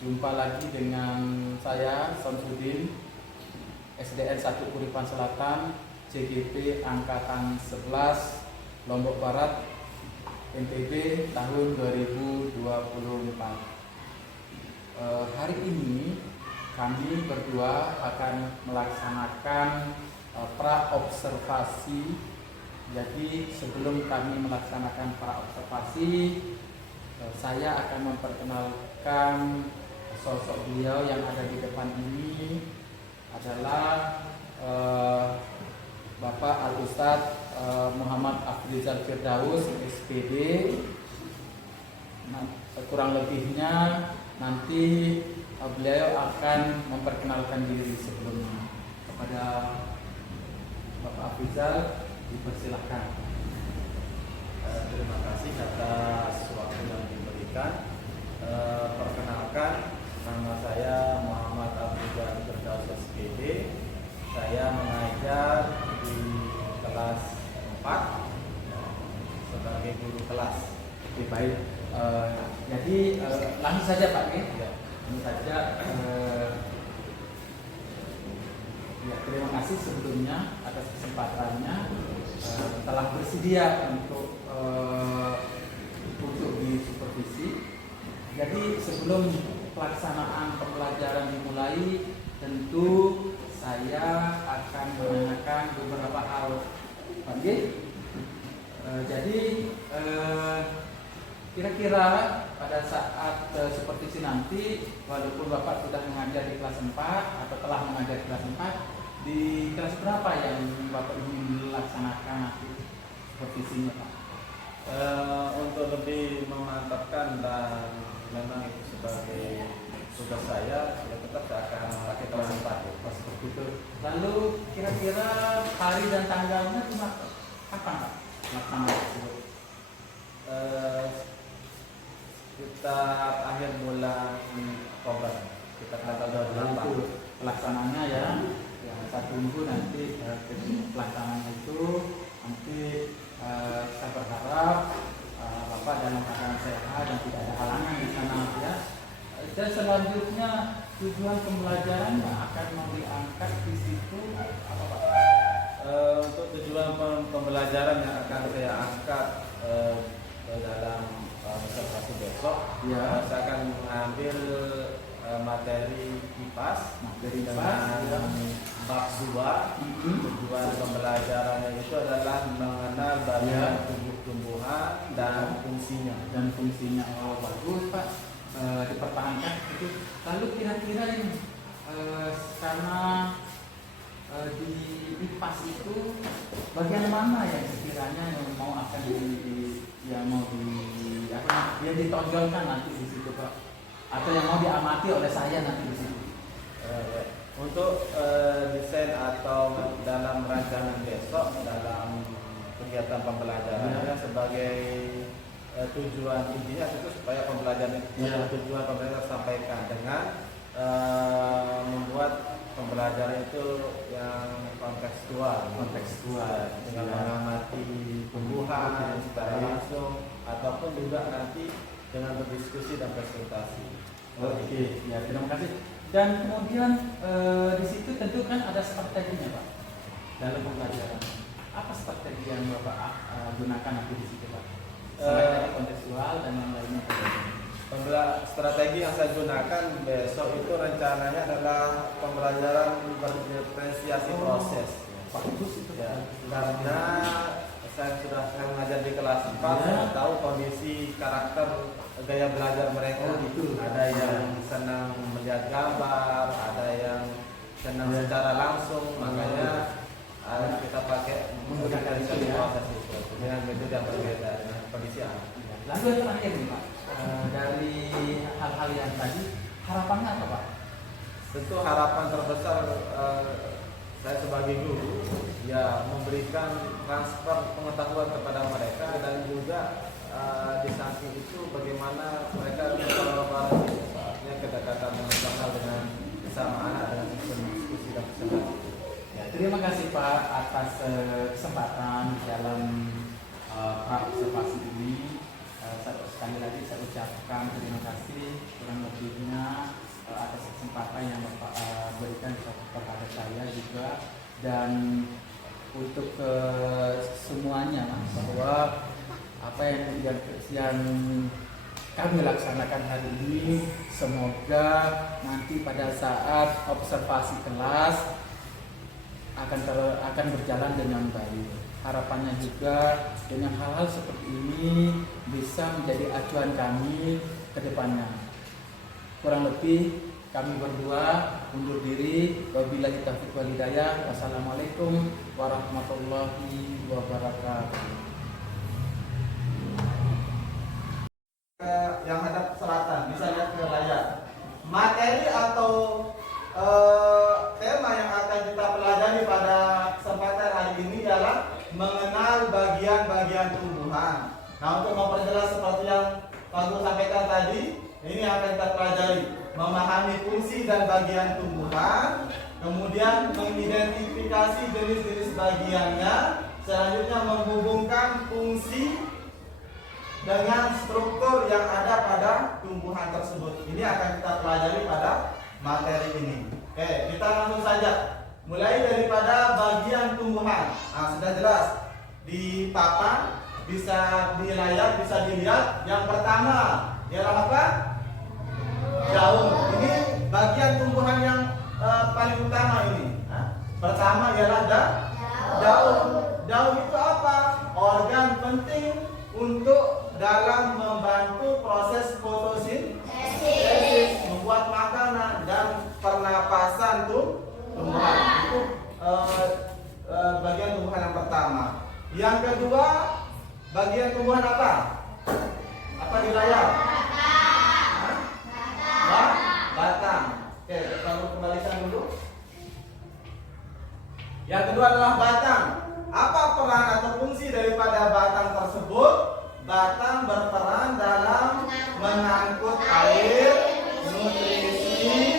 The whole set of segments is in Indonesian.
Jumpa lagi dengan saya Samsudin, SDN 1 Kuripan Selatan, CGP Angkatan 11, Lombok Barat, NTB tahun 2024. Hari ini kami berdua akan melaksanakan pra-observasi. Jadi sebelum kami melaksanakan pra-observasi, saya akan memperkenalkan sosok beliau yang ada di depan ini adalah Bapak Al-Ustadz Muhammad Afrizal Firdaus, SPD. Nah, kurang lebihnya nanti beliau akan memperkenalkan diri sebelumnya. Kepada Bapak Afrizal, dipersilahkan. Terima kasih atas waktu yang diberikan. Perkenalkan, nama saya Muhammad Afrizal Firdaus, SPD. Saya mengajar di kelas 4 sebagai guru kelas. Oke, baik. Jadi langsung saja Pak, Ya. langsung saja. Ya, terima kasih sebelumnya atas kesempatannya, telah bersedia untuk disupervisi. Jadi sebelum pelaksanaan pembelajaran dimulai, tentu saya akan menanyakan beberapa hal. Oke? Jadi kira-kira pada saat supervisi nanti, walaupun Bapak sudah mengajar di kelas 4 atau telah mengajar di kelas 4, di kelas berapa yang Bapak ingin melaksanakan nanti supervisinya, Pak? Untuk lebih memantapkan dan memang itu sebagai tugas saya, ya tetap saya akan pakai kelas 4 ya. Seperti itu. Lalu kira-kira hari dan tanggalnya cuma kapan, Pak? Pelaksanaan Sekitar akhir bulan Oktober, kita tanggal 28. pelaksanaannya ya, saya tunggu nanti pelaksanaan itu. Nanti saya berharap Bapak dalam keadaan sehat dan tidak ada halangan di sana ya. Dan selanjutnya tujuan pembelajaran yang akan mau diangkat di situ apa, Pak? Untuk tujuan pembelajaran yang akan saya angkat dalam observasi besok, Ya. saya akan mengambil materi IPAS dengan bab 2. Tujuan pembelajarannya itu adalah mengenal bagian tubuh tumbuhan dan fungsinya. Oh, bagus Pak, dipertahankan itu. Lalu kira-kira ini karena di IPAS itu bagian mana yang sekiranya yang mau akan yang ditonjolkan nanti di situ, Pak, atau yang mau diamati oleh saya nanti di situ? Untuk desain atau dalam rancangan besok dalam kegiatan pembelajarannya sebagai tujuan intinya itu supaya pembelajaran tujuan pembelajaran sampaikan dengan membuat pembelajaran itu yang kontekstual dengan mengamati tumbuhan secara langsung ataupun juga nanti dengan berdiskusi dan presentasi. Oke, ya terima kasih. Dan kemudian di situ tentu kan ada strateginya, Pak, dalam pembelajaran. Apa strategi yang Bapak gunakan nanti di situ, Pak? Selain dari kontekstual dan yang lainnya. Strategi yang saya gunakan besok itu rencananya adalah pembelajaran berdiferensiasi proses. Bagus itu Ya, karena saya sudah mengajar di kelas 4, saya tahu kondisi karakter gaya belajar mereka. Ada yang senang melihat gambar, ada yang senang secara langsung, makanya kita pakai menggunakan proses itu dengan metode yang berbeda dengan kondisi anak. Lalu yang terakhir nih, Pak, dari hal-hal yang tadi, harapannya apa, Pak? Tentu harapan terbesar saya sebagai guru ya memberikan transfer pengetahuan kepada mereka dan juga di samping itu bagaimana mereka berkolaborasi, artinya kedekatan emosional dengan sesama anak dengan diskusi dan presentasi. Ya, terima kasih Pak atas kesempatan dalam observasi ini. Sekali lagi saya ucapkan terima kasih, kurang lebihnya dan untuk semuanya bahwa apa yang kami laksanakan hari ini semoga nanti pada saat observasi kelas akan berjalan dengan baik. Harapannya juga dengan hal-hal seperti ini bisa menjadi acuan kami ke depannya. Kurang lebih kami berdua undur diri. Wabillahi taufiq wal hidayah. Wassalamualaikum warahmatullahi wabarakatuh. Yang hadap selatan, bisa lihat ke layar. Materi atau tema yang akan kita pelajari pada kesempatan hari ini adalah mengenal bagian-bagian tumbuhan. Nah, untuk memperjelas seperti yang Pak Guru sampaikan tadi, ini yang akan kita pelajari, memahami fungsi dan bagian tumbuhan, kemudian mengidentifikasi jenis-jenis bagiannya, selanjutnya menghubungkan fungsi dengan struktur yang ada pada tumbuhan tersebut. Ini akan kita pelajari pada materi ini. Oke, kita langsung saja. Mulai daripada bagian tumbuhan. Nah, sudah jelas di papan, bisa di layar, bisa dilihat. Yang pertama ialah apa? Daun. Ini bagian tumbuhan yang paling utama ini. Nah, pertama ialah daun. Daun itu apa? Organ penting untuk dalam membantu proses fotosintesis, membuat makanan dan pernapasan tumbuhan. Itu bagian tumbuhan yang pertama. Yang kedua, bagian tumbuhan apa? Apa di layar? Batang. Oke, kita kembalikan dulu. Yang kedua adalah batang. Apa peran atau fungsi daripada batang tersebut? Batang berperan dalam mengangkut air, nutrisi,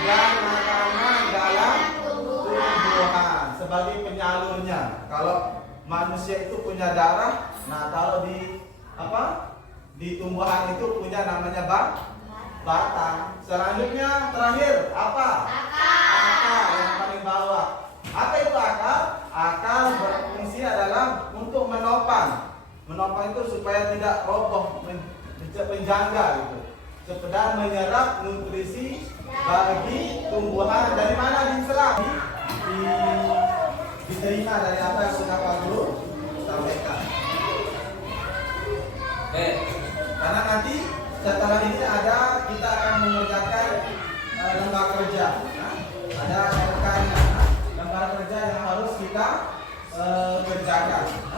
dan makanan dalam tumbuhan sebagai penyalurnya. Kalau manusia itu punya darah, nah kalau di tumbuhan itu punya namanya batang. Selanjutnya terakhir apa? Akar yang paling bawah. Apa itu akar? Akar berfungsi adalah untuk menopang. Menopang itu supaya tidak roboh, menjangga gitu. Sekedar menyerap nutrisi bagi tumbuhan. Dari mana diserap? Diterima dari apa yang sudah Pak Guru sampaikan. Oke, karena nanti setelah ini kita akan mengerjakan lembar kerja. Nah, ada rekannya, lembar kerja yang harus kita kerjakan.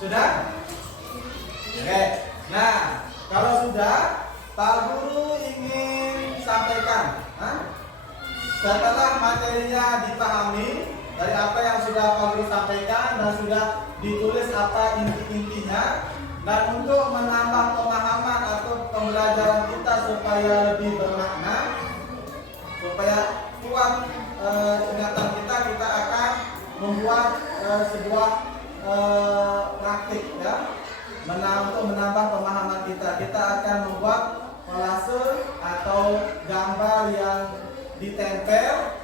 Sudah? Oke. Nah, kalau sudah, Pak Guru ingin sampaikan. Setelah materinya dipahami dari apa yang sudah Pak Guru sampaikan dan sudah ditulis apa inti-intinya, dan untuk menambah pemahaman atau pembelajaran kita supaya lebih bermakna, supaya kuat ingatan kita akan membuat sebuah praktik ya, untuk menambah pemahaman kita akan membuat kolase atau gambar yang ditempel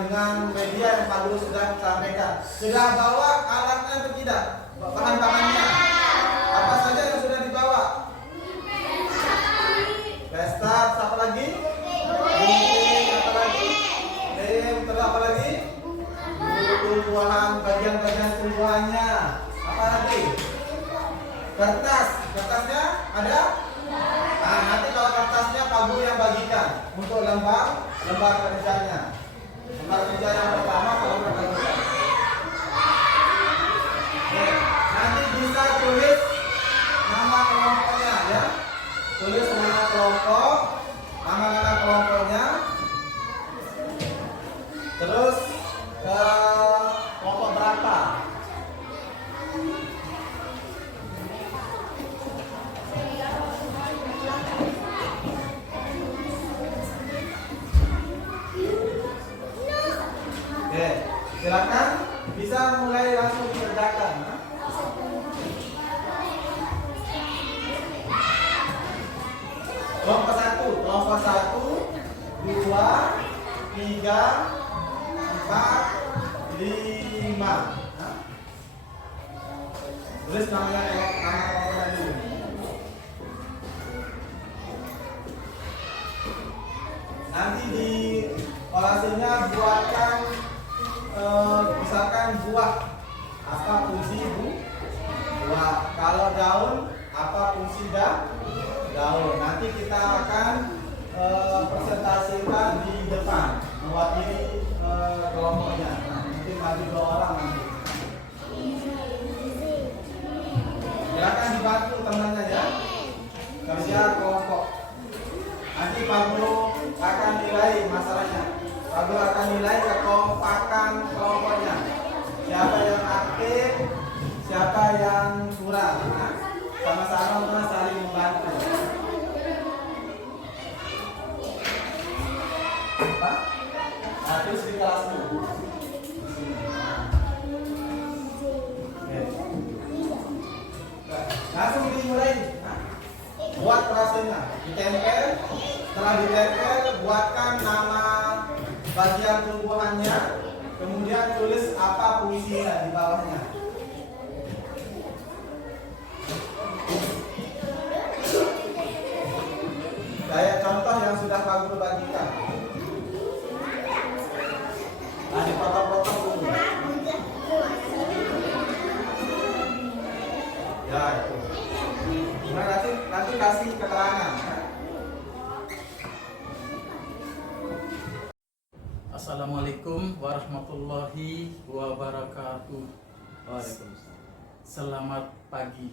dengan media yang Pak Guru sudah sampaikan. Sudah bawa alatnya atau tidak? Bahan-bahannya apa saja yang sudah dibawa? Pesta, apa lagi? Apa lagi? Terus apa lagi? Tumbuhan, bagian-bagian tumbuhannya. Apa lagi? Kertasnya ada? Nah, nanti kalau kertasnya Pak Guru yang bagikan untuk lembar kerjanya. Lembar kerja yang pertama Pak Guru bagikan. Nanti bisa tulis nama kelompoknya ya. Tulis nama kelompok, nama kelompoknya. Terus kelompok berapa? Oke, silakan bisa mulai langsung dikerjakan. Kelompok 1, kelompok 1, 2, 3, 4, 5. Tulis namanya kelompoknya dulu. Nanti di orasinya buatkan misalkan buah, apa fungsi buah. Kalau daun, apa fungsi daun. Nanti kita akan presentasikan di depan mewakili kelompoknya. Nanti maju 2 orang nanti. Silakan dibantu temannya ya. Kerja kelompok. Nanti Pak Guru akan nilai masalahnya. Pak Guru akan nilai kekompakan kelompoknya. Siapa yang aktif, siapa yang kurang. Sama-sama saling membantu. Pak, terus di kelas dulu. Langsung dimulai. Buat frasenya, ditempel. Setelah ditempel, buatkan nama bagian tumbuhannya. Kemudian tulis apa fungsinya di bawahnya. Kayak contoh yang sudah Pak Guru bagikan. Nah, dipotong-potong dulu. Ya, itu. Nah, nanti kasih keterangan. Assalamualaikum warahmatullahi wabarakatuh. Waalaikumsalam. Selamat pagi.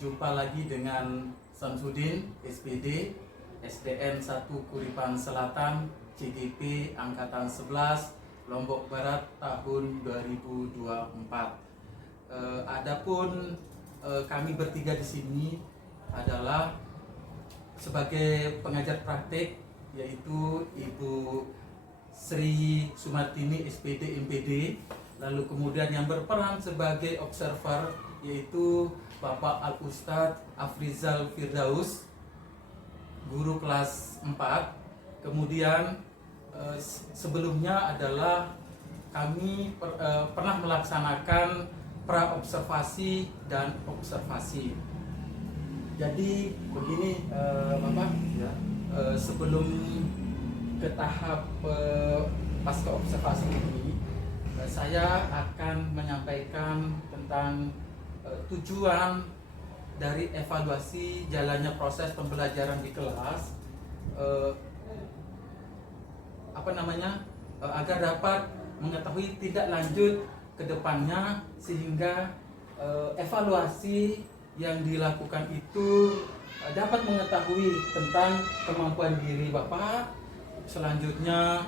Jumpa lagi dengan Samsudin, SPD, SDN 1 Kuripan Selatan, CGP Angkatan 11, Lombok Barat tahun 2024. Adapun kami bertiga di sini adalah sebagai pengajar praktik, yaitu Ibu Sri Sumartini SPD MPD, lalu kemudian yang berperan sebagai observer yaitu Bapak Al-Ustadz Afrizal Firdaus, guru kelas 4. Kemudian sebelumnya adalah kami pernah melaksanakan pra-observasi dan observasi. Jadi begini Bapak, ya, sebelum ke tahap pasca observasi ini, saya akan menyampaikan tentang tujuan dari evaluasi jalannya proses pembelajaran di kelas, agar dapat mengetahui tindak lanjut ke depannya, sehingga evaluasi yang dilakukan itu dapat mengetahui tentang kemampuan diri Bapak. Selanjutnya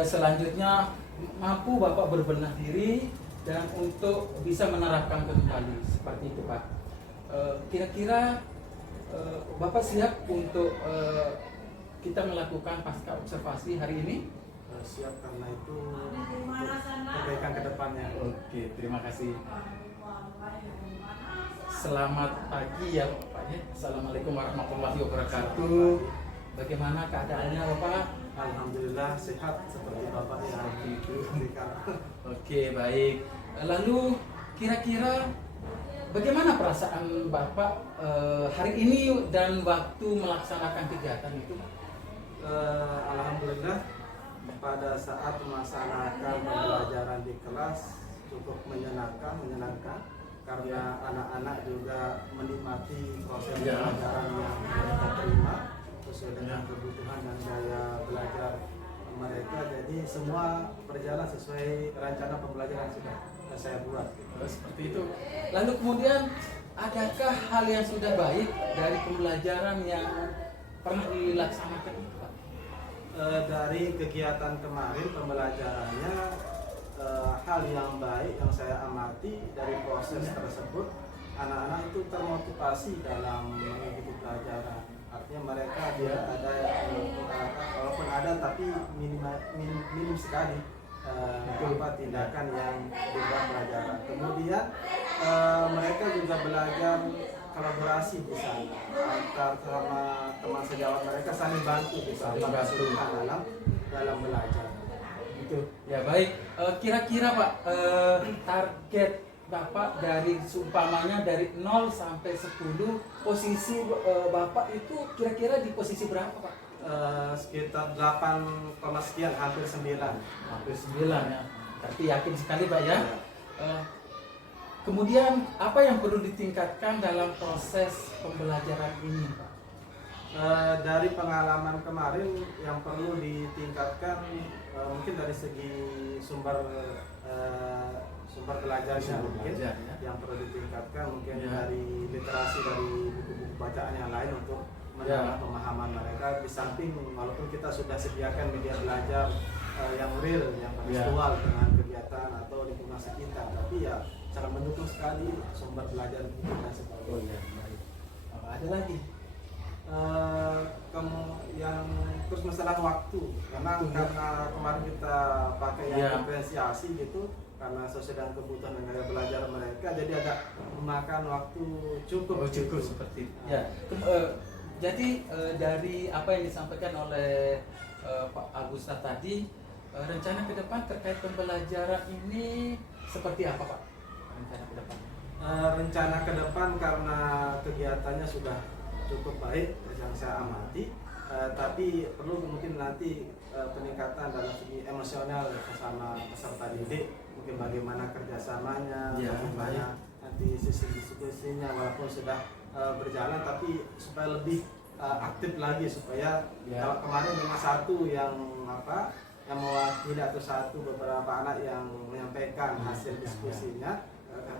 selanjutnya mampu Bapak berbenah diri dan untuk bisa menerapkan kembali, seperti itu Pak. Kira-kira Bapak siap untuk kita melakukan pasca observasi hari ini? Siap, karena itu kebaikan ke depannya. Oke, terima kasih. Selamat pagi ya Bapak ya. Assalamualaikum warahmatullahi wabarakatuh. Bagaimana keadaannya Bapak? Alhamdulillah sehat seperti Bapak yang diberikan. Oke, baik. Lalu kira-kira bagaimana perasaan Bapak hari ini dan waktu melaksanakan kegiatan itu? Alhamdulillah pada saat melaksanakan pembelajaran di kelas cukup menyenangkan karena anak-anak juga menikmati proses pembelajaran yang mereka terima sesuai dengan kebutuhan dan gaya belajar mereka. Jadi semua berjalan sesuai rencana pembelajaran yang sudah saya buat. Seperti itu. Lalu kemudian adakah hal yang sudah baik dari pembelajaran yang pernah dilaksanakan itu Pak? Dari kegiatan kemarin pembelajarannya, hal yang baik yang saya amati dari proses tersebut, anak-anak itu termotivasi dalam mengikuti pelajaran. Artinya mereka tidak ada walaupun ada tapi minim sekali tindakan yang di luar pelajaran. Kemudian mereka juga belajar kolaborasi di sana antar sama teman sejawat mereka, saling bantu di sana, Saling bantu. kesulitan dalam belajar. Gitu. Ya baik. Kira-kira Pak, target Bapak dari seumpamanya dari 0 sampai 10, posisi Bapak itu kira-kira di posisi berapa Pak? Sekitar 8, sekian, hampir 9. Hampir 9 ya. Tapi yakin sekali Pak ya. Kemudian apa yang perlu ditingkatkan dalam proses pembelajaran ini Pak? Dari pengalaman kemarin yang perlu ditingkatkan mungkin dari segi sumber belajarnya mungkin belajar, ya. yang perlu ditingkatkan mungkin Ya. dari literasi, dari buku-buku bacaan yang lain untuk menambah pemahaman mereka, di samping walaupun kita sudah sediakan media belajar yang real, yang tekstual dengan kegiatan atau lingkungan sekitar, tapi ya sangat mendukung sekali sumber belajar kita seperti Oh iya, baik. Ada lagi? Yang terus masalah waktu, karena kemarin kita pakai yang diferensiasi gitu, karena sesuai dengan kebutuhan dan gaya belajar mereka, jadi agak memakan waktu cukup. Cukup seperti itu. Ya. Jadi dari apa yang disampaikan oleh Pak Agusta tadi, rencana ke depan terkait pembelajaran ini seperti apa Pak? Rencana ke depan? Rencana ke depan karena kegiatannya sudah cukup baik yang saya amati, tapi perlu mungkin nanti peningkatan dalam segi emosional bersama peserta didik, mungkin bagaimana kerjasamanya, bagaimana nanti sisi diskusinya, walaupun sudah berjalan tapi supaya lebih aktif lagi, supaya kalau kemarin memang satu yang mewakili atau beberapa anak yang menyampaikan hasil diskusinya,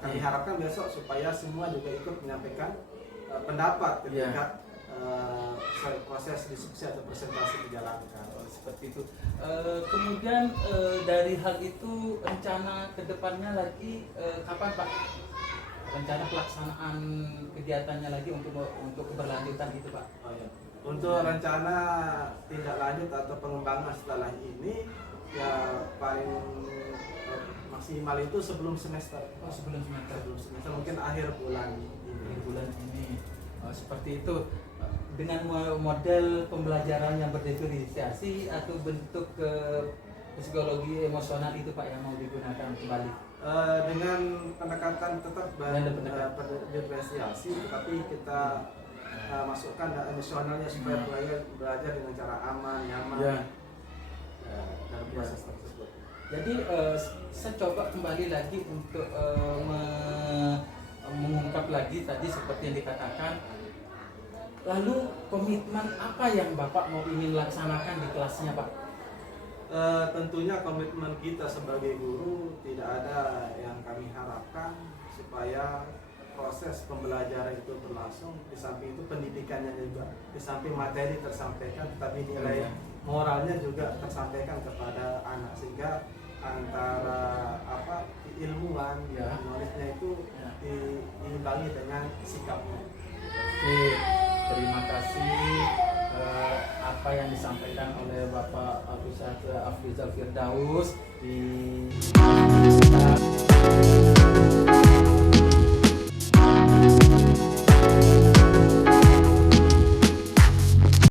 kami harapkan besok supaya semua juga ikut menyampaikan pendapat ketika proses diskusi atau presentasi dijalankan. Seperti itu. Kemudian dari hal itu rencana kedepannya lagi kapan Pak? Rencana pelaksanaan kegiatannya lagi untuk keberlanjutan itu Pak? Oh, iya. Untuk rencana tindak lanjut atau pengembangan setelah ini ya paling maksimal itu sebelum semester. Oh, sebelum semester Mungkin akhir bulan ini. Seperti itu. Dengan model pembelajaran yang berdiferensiasi atau bentuk psikologi emosional itu Pak yang mau digunakan kembali? Dengan pendekatan tetap berdiferensiasi, tetapi kita masukkan emosionalnya supaya belajar dengan cara aman, nyaman dalam proses tersebut. Jadi saya coba kembali lagi untuk mengungkap lagi tadi seperti yang dikatakan. Lalu komitmen apa yang Bapak mau ingin laksanakan di kelasnya Pak? Tentunya komitmen kita sebagai guru tidak ada yang kami harapkan supaya proses pembelajaran itu berlangsung. Di samping itu pendidikannya juga, di samping materi tersampaikan, tetapi nilai moralnya juga tersampaikan kepada anak, sehingga antara ilmuwan, knowledge-nya itu diimbangi dengan sikapnya. Oke, terima kasih apa yang disampaikan oleh Bapak Afrizal Firdaus di